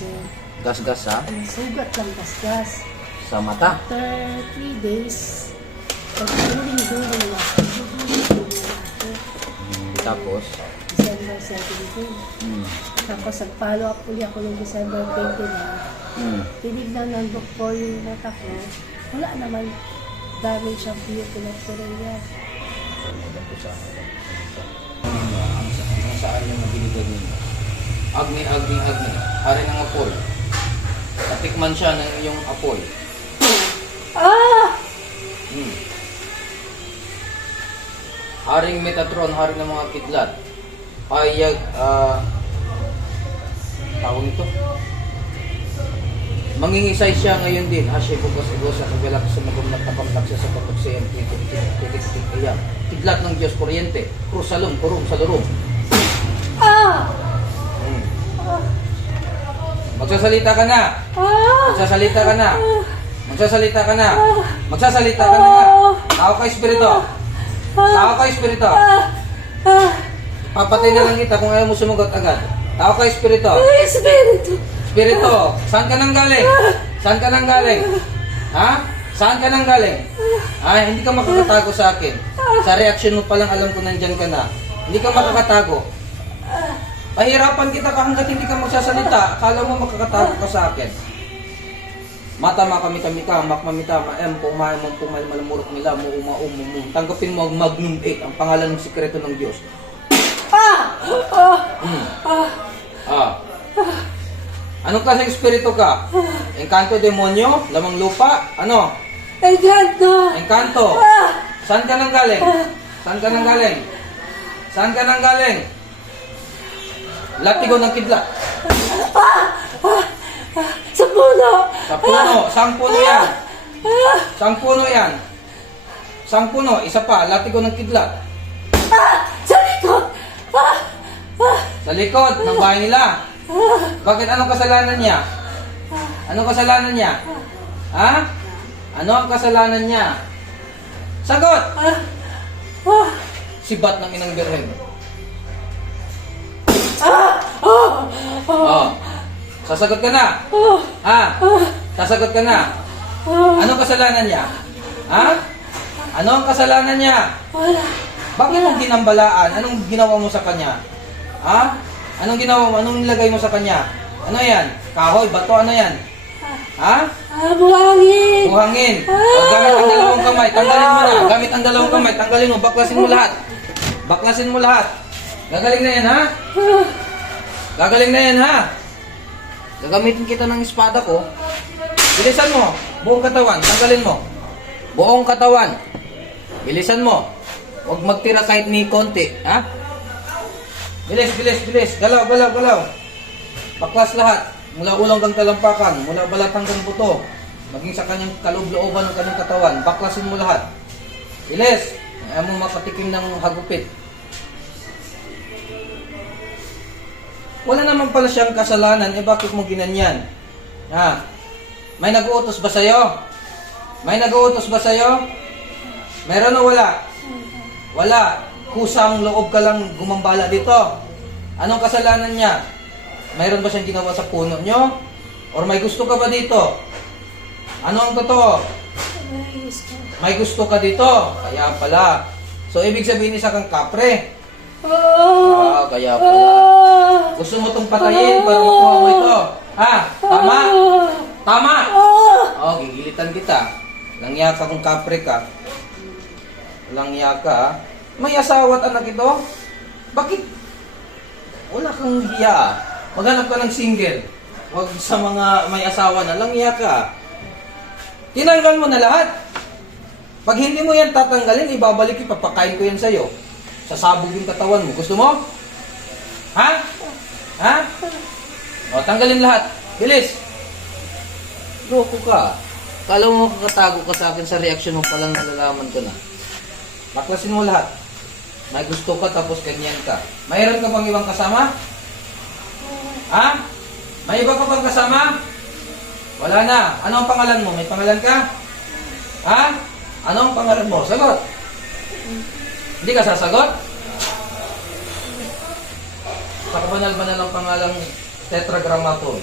sir. Gas-gas ha? Sugat lang kasgas. Sa mata. After 3 days, pag-duling-duling na ako. Tapos? December 17. Tapos nag-follow up ulit ako noong December 29. Tinignan ng doktor yung mata ko. Wala naman damage ang pupil-arteria. Saan yung nabiligad ninyo? Agni. Hari ng apoy. Natikman siya ng iyong apoy. Haring Metatron, hari ng mga kidlat. Payag, tawag ito. Mangingisay siya ngayon din. Hashibukas-ibos sa kagalak sa nagumnak na pamlak siya sa pagpagsayang titik-titik ayan. Kidlat ng Diyos, kuryente. Krusalong, kurong sa lurong. Magsasalita ka na. Magsasalita ka na. Magsasalita ka na. Magsasalita ka na nga. Tao ka, Espiritu. Tao ka, Espiritu. Papatay na lang kita kung ayaw mo sumagot agad. Tao ka, Espiritu. Espiritu! Espiritu, saan ka nang galing? Saan ka nang galing? Ha? Saan ka nang galing? Hindi ka makakatago sa akin. Sa reaksyon mo palang alam ko nandyan ka na. Hindi ka makakatago. Pahirapan kita ka hanggat hindi ka magsasalita. Akala mo makakatago ka sa akin. Mata kami ka, makmamita, pumahay mong pumahay malamurok nila, tanggapin mo ang Magnum 8, ang pangalan ng sikreto ng Diyos. Anong klaseng espiritu ka? Engkanto, demonyo? Lamang lupa? Ano? Engkanto! Engkanto? Saan ka nang galing? Saan ka nang galing? Saan ka nang galing? Latigo ng kidlat. Sa puno! Sa puno. Sang puno yan? Sang puno yan? Sang puno. Isa pa. Latigo ng kidlat. Sa likod! Sa likod ng bahay nila. Bakit? Anong kasalanan niya? Anong kasalanan niya? Ha? Ano ang kasalanan niya? Sagot! Sibat ng inang birhen. Sasagot ka na? Sasagot ka na? Anong kasalanan niya? Ha? Ano ang kasalanan niya? Wala. Bakit mo ginambalaan? Anong ginawa mo sa kanya? Ha? Anong ginawa mo? Anong nilagay mo sa kanya? Ano yan? Kahoy? Bato? Ano yan? Ha? Buhangin! Buhangin. Gamit ang dalawang kamay. Tanggalin mo na. Gamit ang dalawang kamay. Tanggalin mo. Baklasin mo lahat. Baklasin mo lahat. Gagaling na yan, ha? Gagaling na yan, ha? Gagamitin kita ng espada ko. Bilisan mo. Buong katawan. Tanggalin mo. Buong katawan. Bilisan mo. Huwag magtira kahit ni konti, ha? Bilis. Galaw. Baklas lahat. Mula ulang hanggang talampakan. Mula balat hanggang buto. Maging sa kanyang kaloob-looban ng kanyang katawan. Baklasin mo lahat. Bilis. Ayaw mo makatikim ng hagupit. Wala naman pala siyang kasalanan. Bakit mo ginanyan? Ha? May nag-uutos ba sa'yo? May nag-uutos ba sa'yo? Meron o wala? Wala. Kusang loob ka lang gumambala dito. Anong kasalanan niya? Mayroon ba siyang ginawa sa puno nyo? Or may gusto ka ba dito? Ano ang totoo? May gusto ka dito? Kaya pala. So, ibig sabihin isa kang kapre. Kaya pala. Gusto mo itong patayin para makuha mo ito. Ha? Tama? Tama? Gigilitan kita. Langya ka kung kapre ka. Langya ka. May asawa at anak ito? Bakit? Wala kang hiya. Maghanap ka ng single. Huwag sa mga may asawa na. Langya ka. Tinanggal mo na lahat. Pag hindi mo yan tatanggalin, ibabalik yung papakain ko yan sa'yo. Sasabog yung katawan mo. Gusto mo? Ha? Ha? Tanggalin lahat. Bilis. Loko ka. Kala mo makakatago ka sa akin sa reaksyon mo palang nalalaman ko na. Baklasin mo lahat. May gusto ka tapos ganyan ka. Mayroon ka bang ibang kasama? Ha? May iba ka bang kasama? Wala na. Ano ang pangalan mo? May pangalan ka? Ha? Ano ang pangalan mo? Sagot. Hindi ka sasagot? Sa kabanal-banal ang pangalang Tetragrammaton.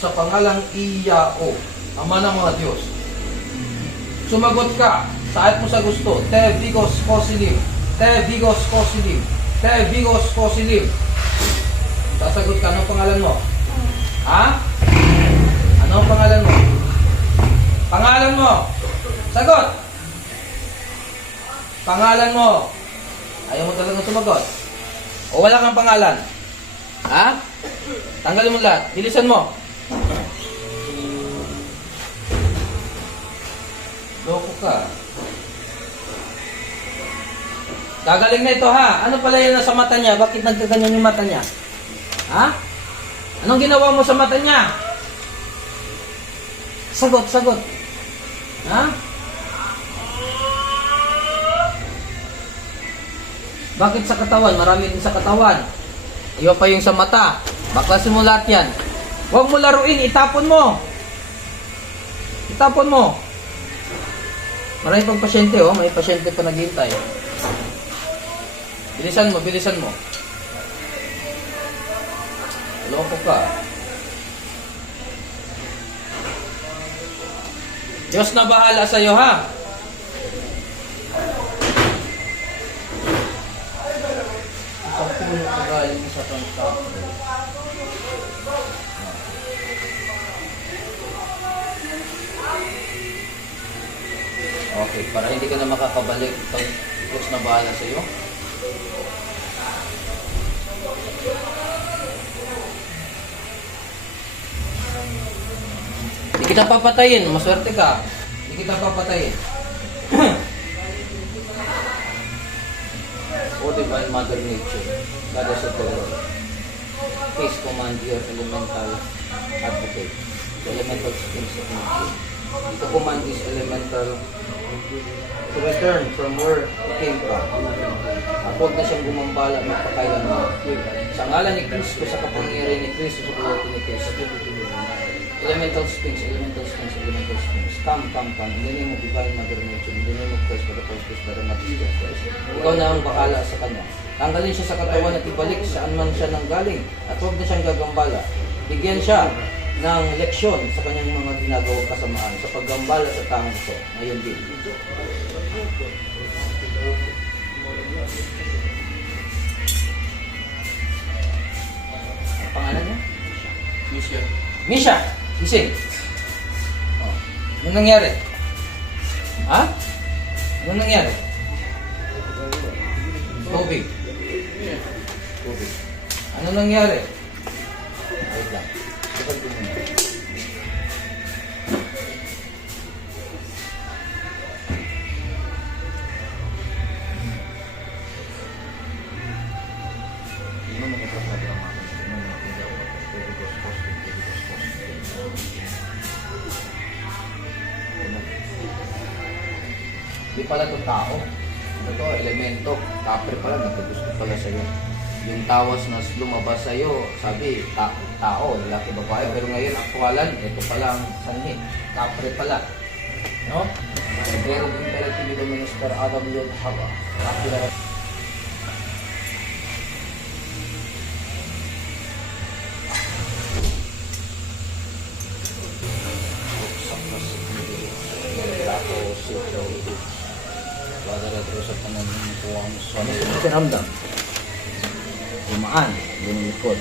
sa pangalang Iyao, Ama ng mga Diyos. Sumagot ka sa ayat mo sa gusto. Te Vigos Posilim. Te Vigos Posilim. Te Vigos Posilim. Sasagot ka. Anong pangalan mo? Ha? Ano ang pangalan mo? Pangalan mo? Sagot! Pangalan mo? Ayaw mo talagang sumagot? O wala kang pangalan? Ha? Tanggalin mo lahat. Bilisan mo. Loko ka. Gagaling na ito ha. Ano pala yun sa mata niya? Bakit nagkaganyan yung mata niya? Ha? Anong ginawa mo sa mata niya? Sagot, sagot. Ha? Bakit sa katawan? Marami din sa katawan. Iba pa yung sa mata. Baklasin mo lahat yan. Huwag mo laruin. Itapon mo. Itapon mo. Marami pang pasyente oh. May pasyente pa naghihintay. Bilisan mo, bilisan mo. Loko ka. Diyos na bahala sa iyo ha. Sa puno ka galing sa tangka. Okay, para hindi ka na makakabalik itong Diyos na bahala sa iyo. Hindi kita papatayin, maswerte ka. Hindi kita papatayin. O Divine Mother Nature, Goddess of the world, please command your elemental advocate, the elemental springs of nature, to command this elemental to return from where it came from. At huwag na siyang gumambala magpakailanman. Sa ngalan ni Kristo, sa kapangyarihan ni Kristo, sa buhay ni Kristo. Elemental springs, elemental springs, elemental springs. Come, come, come. In the name of Divine Mother Nature, in the name of Christ, for the first Christ, for the Majesty of Christ. Ikaw na ang bahala sa Kanya. Tanggalin siya sa katawan at ibalik saan man siya nanggaling. At huwag na siyang gagambala. Bigyan siya ng leksyon sa kanyang mga ginagawang kasamaan sa paggambala sa taong ito. Ngayon din. Ang pangalan niya? Misha. Misha! Gising! Oh. Anong nangyari? Ha? Anong nangyari? Tubig. Tubig. Anong nangyari? Wait lang. Kapag ko muna. Hindi pala itong tao. Ano to? Elemento. Kapre pala. Nagkagusto pala sa'yo. Yung tawas na lumabas sa'yo, sabi, tao, lalaki, babae. Pero ngayon, aktualan, ito pala ang sanhi. Kapre pala. No? Pero imperative dominus per Adam yun haba. Kapre. Ano sa pakiramdam? Gumaan, lumilipod.